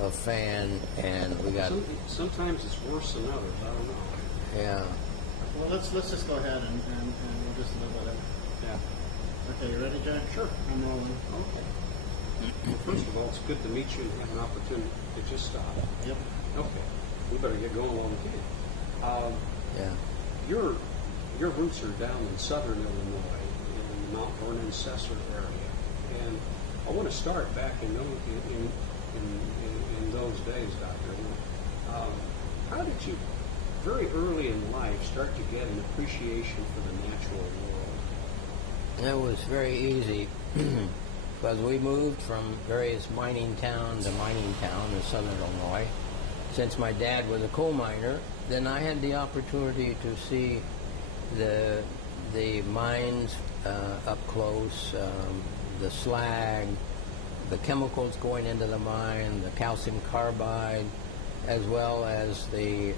a fan, and we got. Sometimes it's worse than others. I don't know. Yeah. Well, let's just go ahead and we'll just live with it. Yeah. Okay, you ready, Jack? Sure. I'm rolling. Okay. Well, first of all, it's good to meet you and have an opportunity to just stop. Yep. Okay. We better get going while we can. Yeah. Your roots are down in southern Illinois, in the Mount Vernon-Cessar area, and I want to start back in those days, Doctor. How did you, very early in life, start to get an appreciation for the natural world? It was very easy because we moved from various mining town to mining town in southern Illinois. Since my dad was a coal miner, then I had the opportunity to see the mines up close, the slag, the chemicals going into the mine, the calcium carbide, as well as the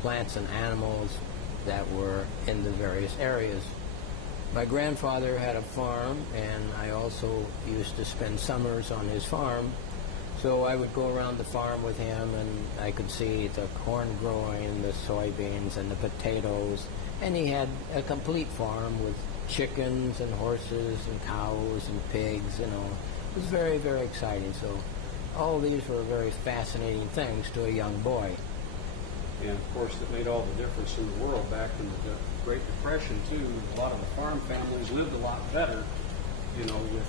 plants and animals that were in the various areas. My grandfather had a farm, and I also used to spend summers on his farm. So I would go around the farm with him, and I could see the corn growing, the soybeans, and the potatoes. And he had a complete farm with chickens and horses and cows and pigs, you know. It was very, very exciting. So all these were very fascinating things to a young boy. And of course, it made all the difference in the world back in the Great Depression, too. A lot of the farm families lived a lot better, you know, with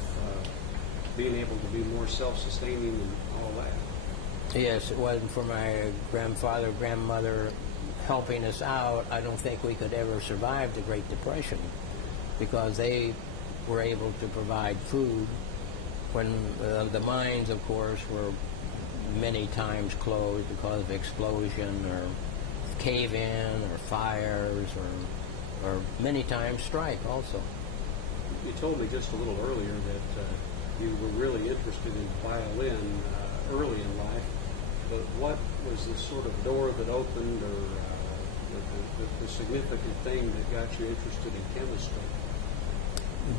being able to be more self-sustaining and all that. Yes, it wasn't for my grandfather, grandmother helping us out, I don't think we could ever survive the Great Depression, because they were able to provide food when the mines, of course, were many times closed because of explosion or cave-in or fires or many times strike also. You told me just a little earlier that you were really interested in violin early in life, but what was the sort of door that opened, or the significant thing that got you interested in chemistry?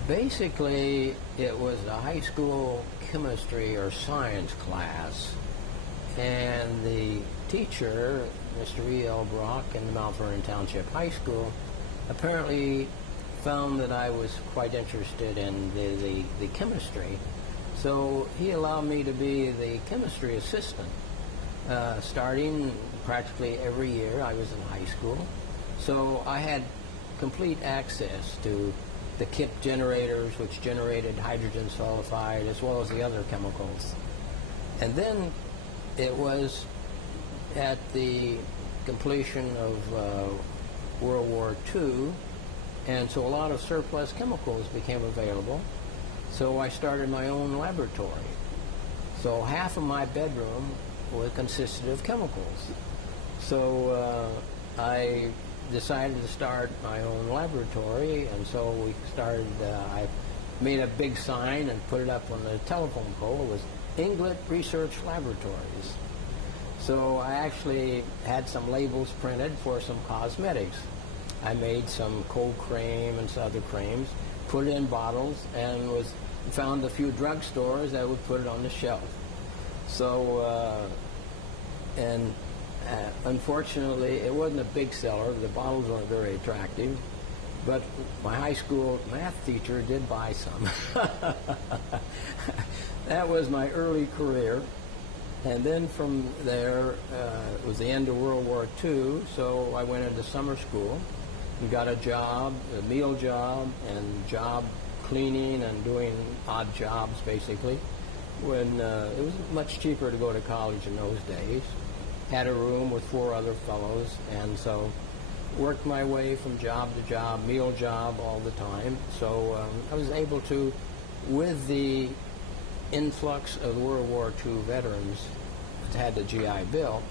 Basically, it was a high school chemistry or science class, and the teacher, Mr. E.L. Brock in the Mount Vernon Township High School, apparently found that I was quite interested in the chemistry, so he allowed me to be the chemistry assistant, starting practically every year I was in high school. So I had complete access to the KIP generators, which generated hydrogen sulfide, as well as the other chemicals. And then it was at the completion of World War II, and so a lot of surplus chemicals became available. So I started my own laboratory. So half of my bedroom consisted of chemicals. So I decided to start my own laboratory, and so we started, I made a big sign and put it up on the telephone pole. It was Inglett Research Laboratories. So I actually had some labels printed for some cosmetics. I made some cold cream and some other creams, put it in bottles, and found a few drugstores that would put it on the shelf. So, unfortunately, it wasn't a big seller. The bottles weren't very attractive, but my high school math teacher did buy some. That was my early career. And then from there, it was the end of World War II, so I went into summer school and got a job, a meal job, and job cleaning and doing odd jobs, basically, when it was much cheaper to go to college in those days. Had a room with 4 other fellows, and so worked my way from job to job, meal job all the time. So I was able to, with the influx of World War II veterans that had the GI Bill,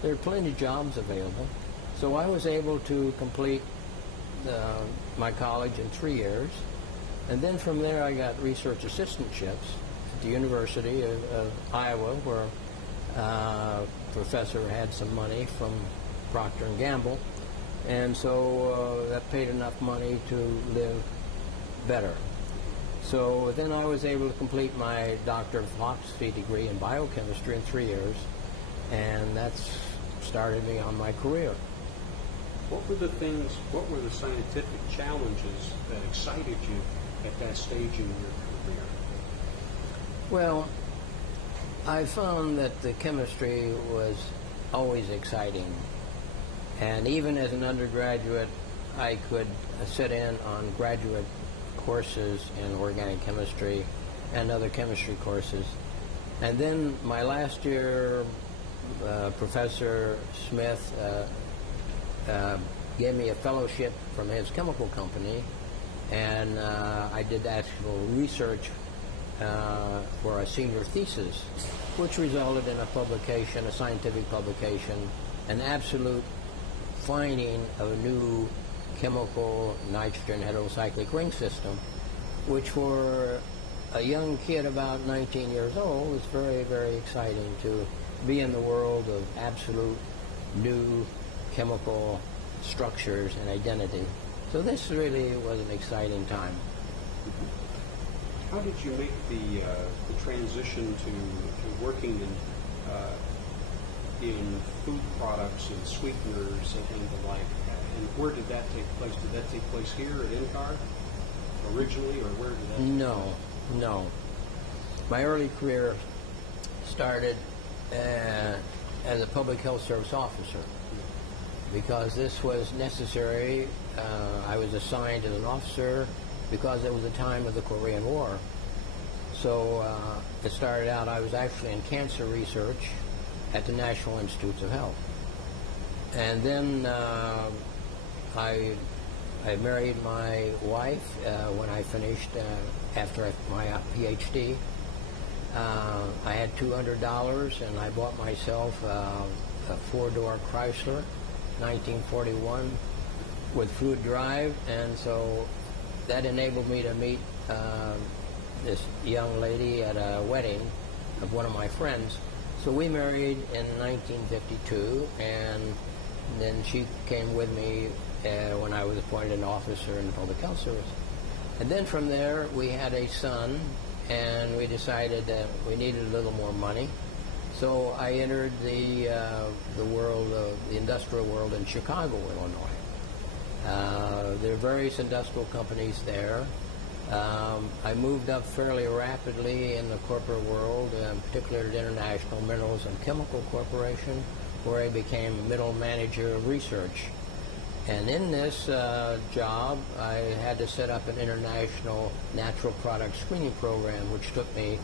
there were plenty of jobs available. So I was able to complete my college in 3 years. And then from there I got research assistantships at the University of Iowa, where a professor had some money from Procter & Gamble. And so that paid enough money to live better. So then I was able to complete my Doctor of Philosophy degree in biochemistry in 3 years, and that's started me on my career. What were the scientific challenges that excited you at that stage in your career? Well, I found that the chemistry was always exciting. And even as an undergraduate, I could sit in on graduate courses in organic chemistry and other chemistry courses. And then my last year, Professor Smith gave me a fellowship from his chemical company, and I did actual research for a senior thesis, which resulted in a publication, a scientific publication, an absolute finding of a new chemical nitrogen heterocyclic ring system, which for a young kid about 19 years old was very, very exciting to be in the world of absolute new chemical structures and identity. So this really was an exciting time. How did you make the transition to working in food products and sweeteners and the like? And where did that take place? Did that take place here at NCAR originally, or where did that take place? No. My early career started as a public health service officer because this was necessary. I was assigned as an officer because it was the time of the Korean War. So it started out, I was actually in cancer research at the National Institutes of Health. And then I married my wife when I finished after my PhD. I had $200 and I bought myself a four-door Chrysler, 1941, with food drive, and so that enabled me to meet this young lady at a wedding of one of my friends. So we married in 1952, and then she came with me when I was appointed an officer in the Public Health Service. And then from there, we had a son, and we decided that we needed a little more money. So I entered the world of the industrial world in Chicago, Illinois. There are various industrial companies there. I moved up fairly rapidly in the corporate world, particularly at International Minerals and Chemical Corporation, where I became middle manager of research. And in this job, I had to set up an international natural product screening program, which took me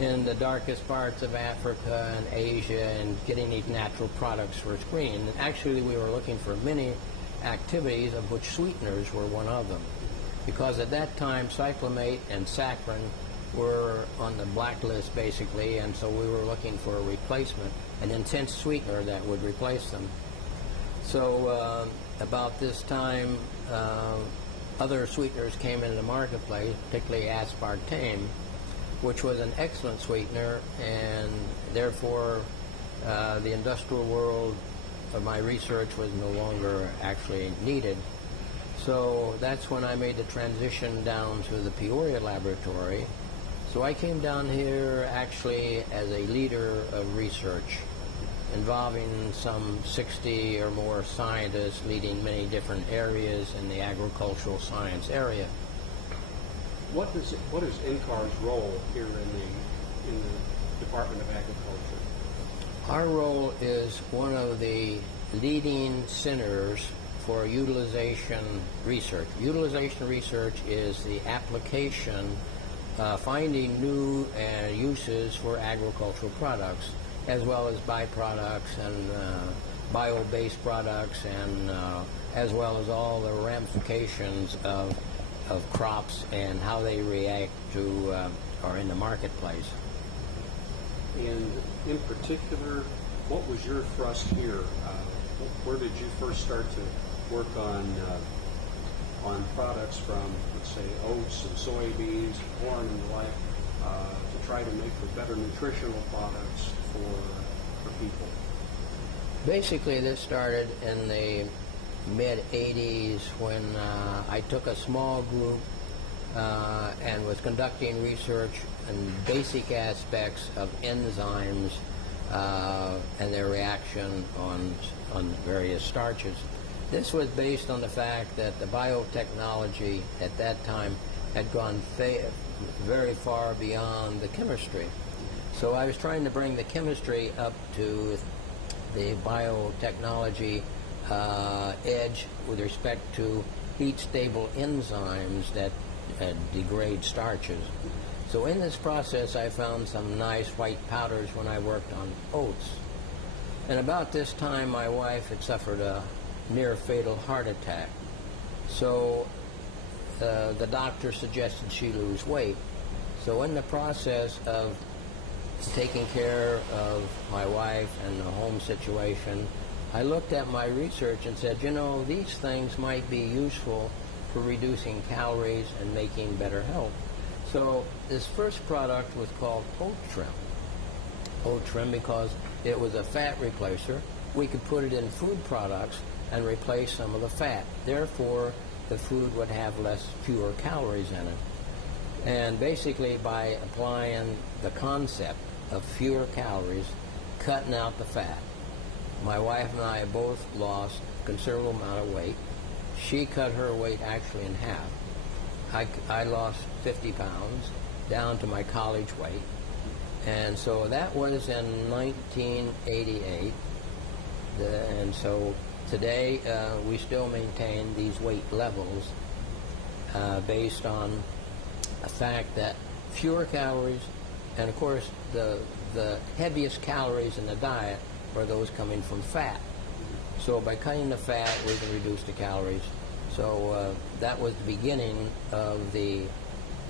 in the darkest parts of Africa and Asia and getting these natural products for screening. And actually, we were looking for many activities, of which sweeteners were one of them. Because at that time, cyclamate and saccharin were on the blacklist, basically, and so we were looking for a replacement, an intense sweetener that would replace them. So about this time, other sweeteners came into the marketplace, particularly aspartame, which was an excellent sweetener, and therefore the industrial world of my research was no longer actually needed. So that's when I made the transition down to the Peoria laboratory. So I came down here actually as a leader of research, involving some 60 or more scientists leading many different areas in the agricultural science area. What is NCAR's role here in the Department of Agriculture? Our role is one of the leading centers for utilization research. Utilization research is the application, finding new uses for agricultural products, as well as byproducts and bio-based products, and as well as all the ramifications of crops and how they react to or in the marketplace. And in particular, what was your thrust here? Where did you first start to work on products from, let's say, oats and soybeans, corn and the like, to try to make for better nutritional products for people? Basically, this started in the mid-'80s when I took a small group and was conducting research on basic aspects of enzymes and their reaction on various starches. This was based on the fact that the biotechnology at that time had gone very far beyond the chemistry. So I was trying to bring the chemistry up to the biotechnology edge with respect to heat-stable enzymes that degrade starches. So in this process, I found some nice white powders when I worked on oats. And about this time, my wife had suffered a near-fatal heart attack. So the doctor suggested she lose weight. So in the process of taking care of my wife and the home situation, I looked at my research and said, you know, these things might be useful for reducing calories and making better health. So this first product was called oat trim. Oat trim because it was a fat replacer. We could put it in food products and replace some of the fat. Therefore, the food would have fewer calories in it. And basically by applying the concept of fewer calories, cutting out the fat, my wife and I both lost a considerable amount of weight. She cut her weight actually in half. I lost 50 pounds down to my college weight. And so that was in 1988. And so today we still maintain these weight levels based on the fact that fewer calories, and of course the heaviest calories in the diet are those coming from fat. So by cutting the fat, we can reduce the calories. So that was the beginning of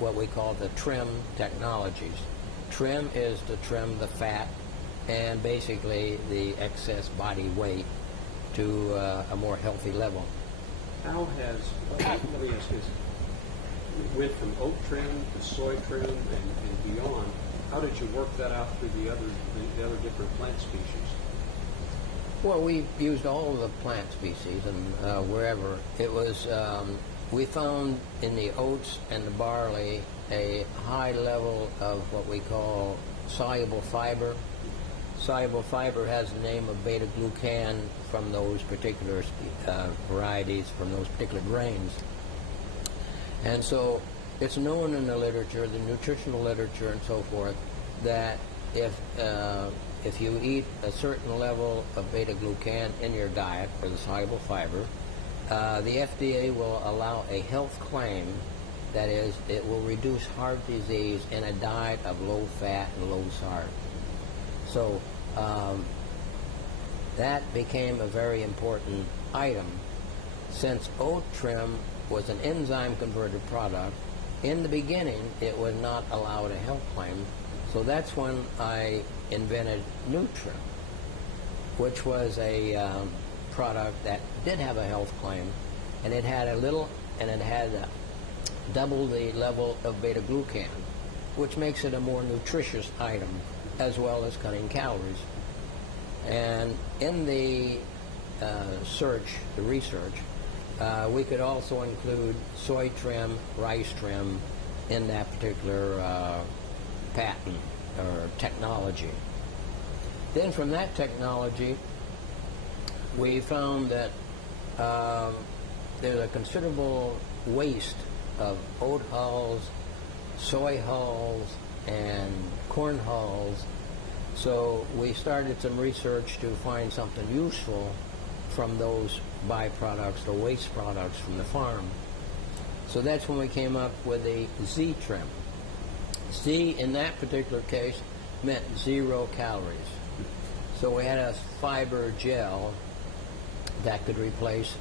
what we call the trim technologies. Trim is to trim the fat and basically the excess body weight to a more healthy level. How has, let me ask this, you went from oat trim to soy trim and beyond. How did you work that out through the other different plant species? Well, we used all of the plant species, and wherever it was, we found in the oats and the barley a high level of what we call soluble fiber. Soluble fiber has the name of beta-glucan from those particular varieties, from those particular grains. And so it's known in the literature, the nutritional literature and so forth, that if you eat a certain level of beta-glucan in your diet, or the soluble fiber, the FDA will allow a health claim. That is, it will reduce heart disease in a diet of low fat and low salt. So that became a very important item. Since oat trim was an enzyme converted product, in the beginning it was not allowed a health claim. So that's when I invented Nutrim, which was a product that did have a health claim, and it had double the level of beta-glucan, which makes it a more nutritious item, as well as cutting calories. And in the research, we could also include soy trim, rice trim in that particular patent or technology. Then from that technology, we found that there's a considerable waste of oat hulls, soy hulls, and corn hulls. So we started some research to find something useful from those byproducts or waste products from the farm. So that's when we came up with a Z trim. Z in that particular case meant 0 calories. So we had a fiber gel that could replace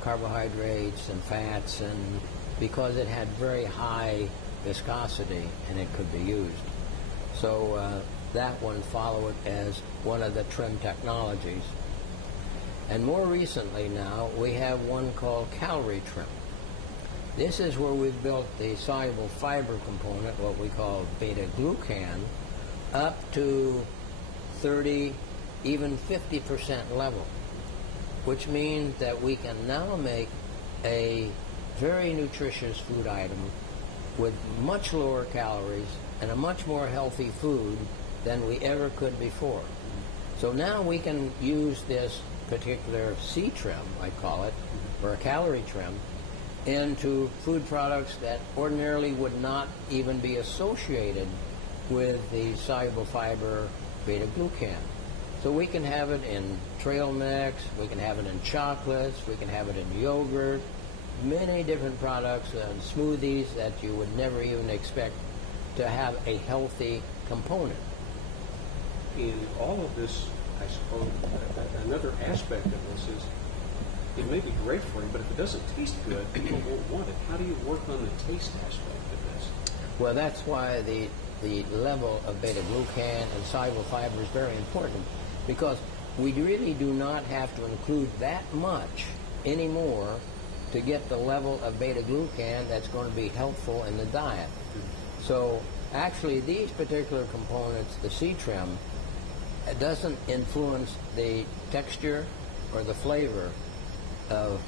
carbohydrates and fats, and because it had very high viscosity and it could be used. So that one followed as one of the trim technologies. And more recently now, we have one called calorie trim. This is where we've built the soluble fiber component, what we call beta-glucan, up to 30, even 50% level, which means that we can now make a very nutritious food item with much lower calories and a much more healthy food than we ever could before. So now we can use this particular C trim, I call it, or a calorie trim, into food products that ordinarily would not even be associated with the soluble fiber beta-glucan. So we can have it in trail mix, we can have it in chocolates, we can have it in yogurt, many different products and smoothies that you would never even expect to have a healthy component. In all of this, I suppose, another aspect of this is it may be great for you, but if it doesn't taste good, people won't want it. How do you work on the taste aspect of this? Well, that's why the level of beta-glucan and soluble fiber is very important, because we really do not have to include that much anymore to get the level of beta-glucan that's going to be helpful in the diet. So actually these particular components, the C-trim, it doesn't influence the texture or the flavor of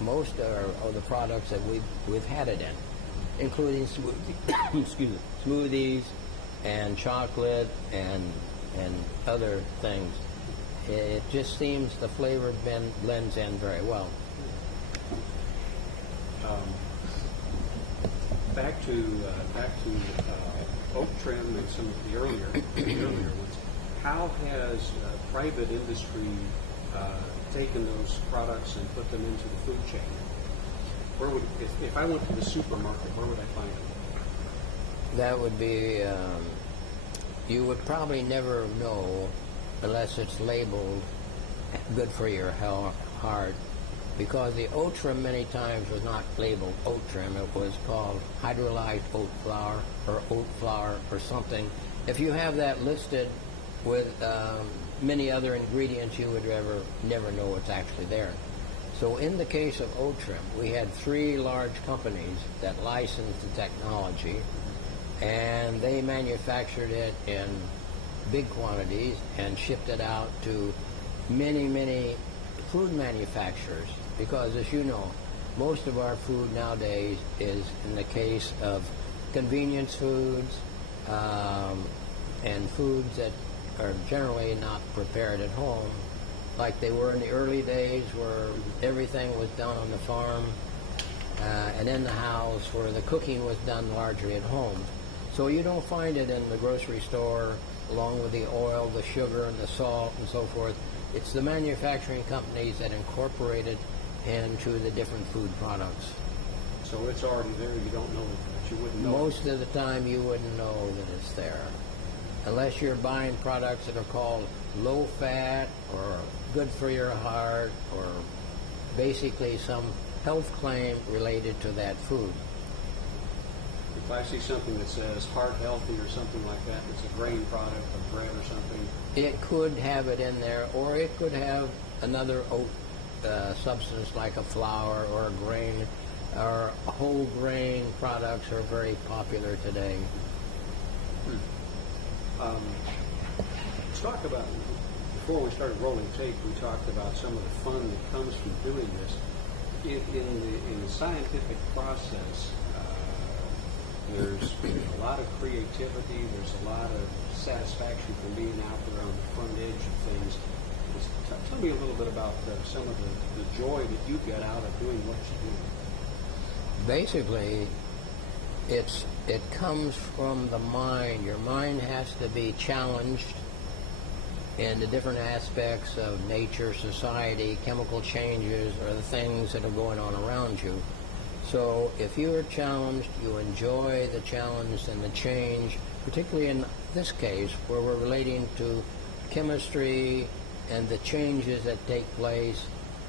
most of the products that we've had it in, including smoothies and chocolate and other things. It just seems the flavor blends in very well. Back to oak trim and some of the earlier ones. How has private industry taken those products and put them into the food chain? Where would, if I went to the supermarket, where would I find them? That would be, you would probably never know unless it's labeled good for your heart, because the oat trim many times was not labeled oat trim. It was called hydrolyzed oat flour or oat flour or something. If you have that listed with many other ingredients, you would never know what's actually there. So in the case of oat trim, we had 3 large companies that licensed the technology, and they manufactured it in big quantities and shipped it out to many food manufacturers, because as you know, most of our food nowadays is in the case of convenience foods and foods that are generally not prepared at home, like they were in the early days where everything was done on the farm and in the house, where the cooking was done largely at home. So you don't find it in the grocery store along with the oil, the sugar, and the salt and so forth. It's the manufacturing companies that incorporate it into the different food products. So it's already there, you don't know it, you wouldn't know. Most of the time you wouldn't know that it's there, unless you're buying products that are called low fat or good for your heart or basically some health claim related to that food. If I see something that says heart healthy or something like that, it's a grain product, a bread or something. It could have it in there, or it could have another oat substance like a flour or a grain, or whole grain products are very popular today. Let's talk about, before we started rolling tape, we talked about some of the fun that comes from doing this. In the scientific process, there's a lot of creativity, there's a lot of satisfaction from being out there on the front edge of things. Just tell me a little bit about some of the joy that you get out of doing what you do. Basically, it comes from the mind. Your mind has to be challenged in the different aspects of nature, society, chemical changes, or the things that are going on around you. So if you are challenged, you enjoy the challenge and the change, particularly in this case where we're relating to chemistry and the changes that take place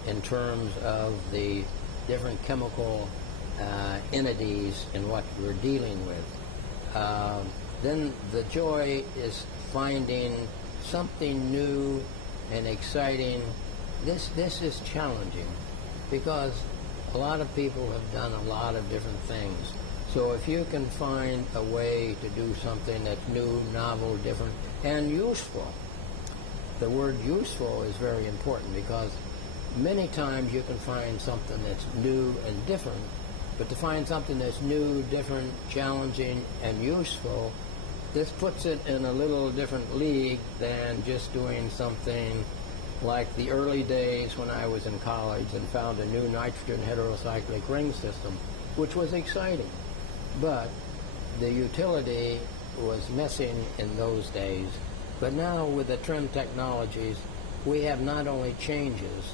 in terms of the different chemical entities and what we're dealing with. Then the joy is finding something new and exciting. This is challenging because a lot of people have done a lot of different things. So if you can find a way to do something that's new, novel, different, and useful. The word useful is very important because many times you can find something that's new and different But to find something that's new, different, challenging, and useful, this puts it in a little different league than just doing something like the early days when I was in college and found a new nitrogen heterocyclic ring system, which was exciting. But the utility was missing in those days. But now with the trim technologies, we have not only changes,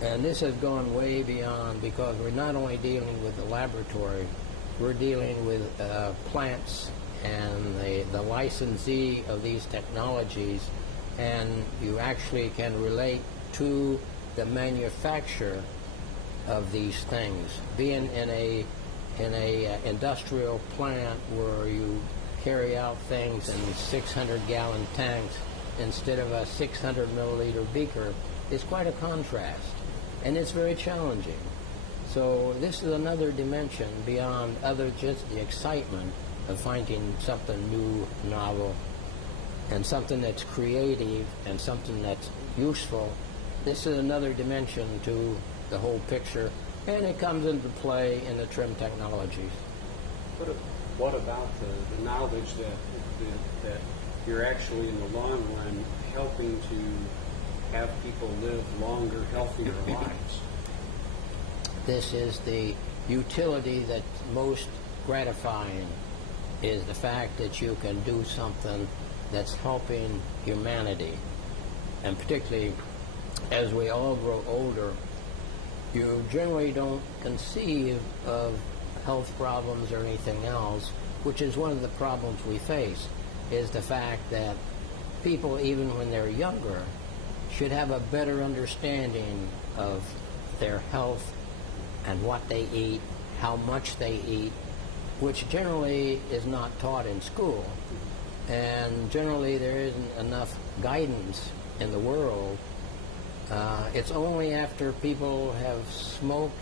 and this has gone way beyond, because we're not only dealing with the laboratory, we're dealing with plants and the licensee of these technologies, and you actually can relate to the manufacture of these things. Being in a industrial plant where you carry out things in 600-gallon tanks instead of a 600 milliliter beaker is quite a contrast, and it's very challenging. So this is another dimension beyond other just the excitement of finding something new, novel, and something that's creative and something that's useful. This is another dimension to the whole picture, and it comes into play in the trim technologies. What about the knowledge that you're actually, in the long run, helping to have people live longer, healthier lives? This is the utility that's most gratifying, is the fact that you can do something that's helping humanity. And particularly as we all grow older, you generally don't conceive of health problems or anything else, which is one of the problems we face, is the fact that people, even when they're younger, should have a better understanding of their health and what they eat, how much they eat, which generally is not taught in school. And generally there isn't enough guidance in the world. It's only after people have smoked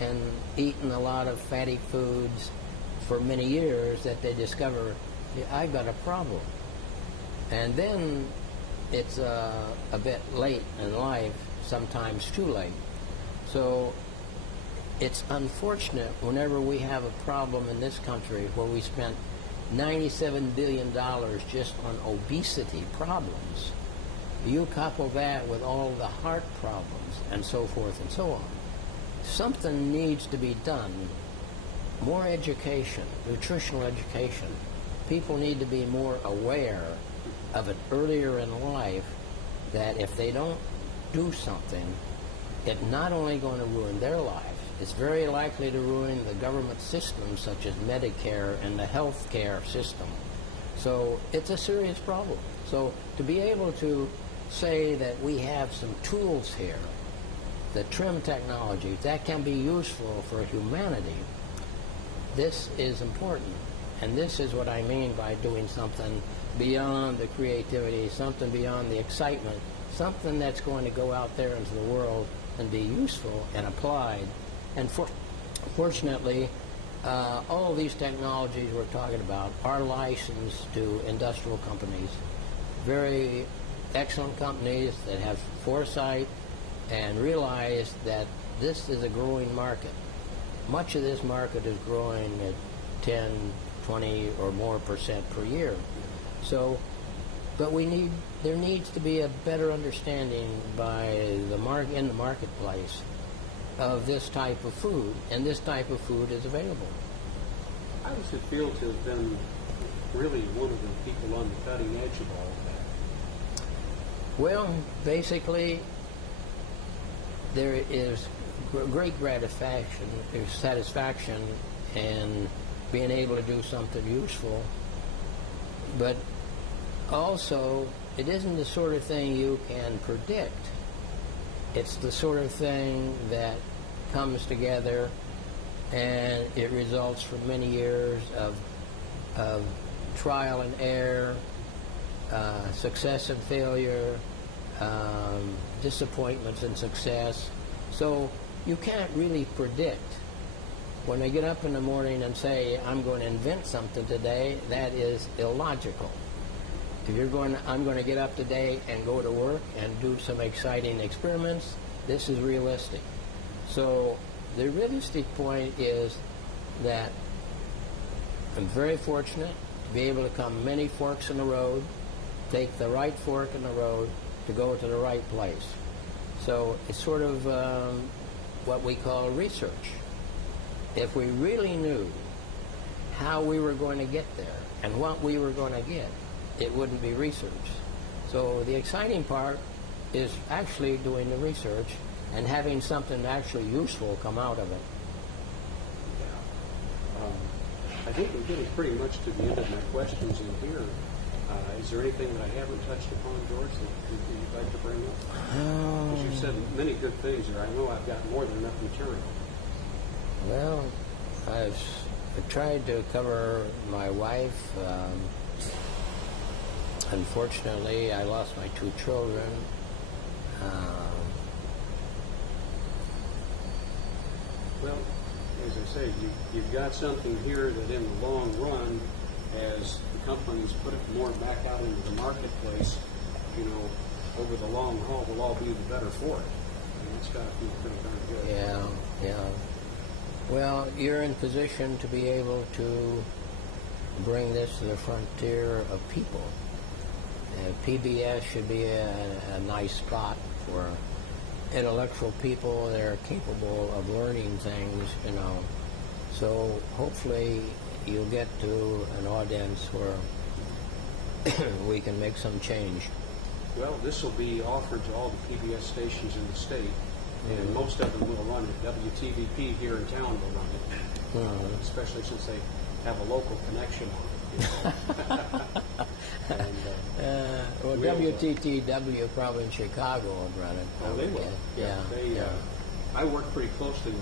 and eaten a lot of fatty foods for many years that they discover, yeah, I've got a problem. And then it's a bit late in life, sometimes too late. So it's unfortunate whenever we have a problem in this country where we spent $97 billion just on obesity problems. You couple that with all the heart problems and so forth and so on. Something needs to be done. More education, nutritional education. People need to be more aware of it earlier in life, that if they don't do something, it's not only going to ruin their life, it's very likely to ruin the government systems such as Medicare and the health care system. So it's a serious problem. So to be able to say that we have some tools here, the trim technology, that can be useful for humanity, this is important. And this is what I mean by doing something beyond the creativity, something beyond the excitement, something that's going to go out there into the world and be useful and applied. And fortunately, all of these technologies we're talking about are licensed to industrial companies, very excellent companies that have foresight and realize that this is a growing market. Much of this market is growing at 10, 20 or more % per year. So, but there needs to be a better understanding by in the marketplace of this type of food, and this type of food is available. How does it feel to have been really one of the people on the cutting edge of all of that? Well, basically, there is great satisfaction in being able to do something useful, but also it isn't the sort of thing you can predict. It's the sort of thing that comes together, and it results from many years of trial and error, success and failure, disappointments and success. So you can't really predict. When I get up in the morning and say, I'm going to invent something today, that is illogical. If I'm going to get up today and go to work and do some exciting experiments, this is realistic. So The realistic point is that I'm very fortunate to be able to come many forks in the road, take the right fork in the road to go to the right place. So it's sort of what we call research. If we really knew how we were going to get there and what we were going to get, it wouldn't be research. So the exciting part is actually doing the research and having something actually useful come out of it. I think we're getting pretty much to the end of my questions in here. Is there anything that I haven't touched upon, George, that you'd like to bring up? Because you said many good things here. I know I've got more than enough material. Well, I've tried to cover my wife. Unfortunately, I lost my 2 children. Well, as I say, you've got something here that in the long run, as the companies put it more back out into the marketplace, over the long haul, we'll all be the better for it. And it's got to feel pretty darn good. Yeah. Well, you're in position to be able to bring this to the frontier of people. PBS should be a nice spot for intellectual people that are capable of learning things, So hopefully you'll get to an audience where we can make some change. Well, this will be offered to all the PBS stations in the state, and most of them will run it. WTVP here in town will run it, especially since they have a local connection on it. Well, WTTW probably in Chicago will run it. Oh, they will. Yeah. I work pretty closely with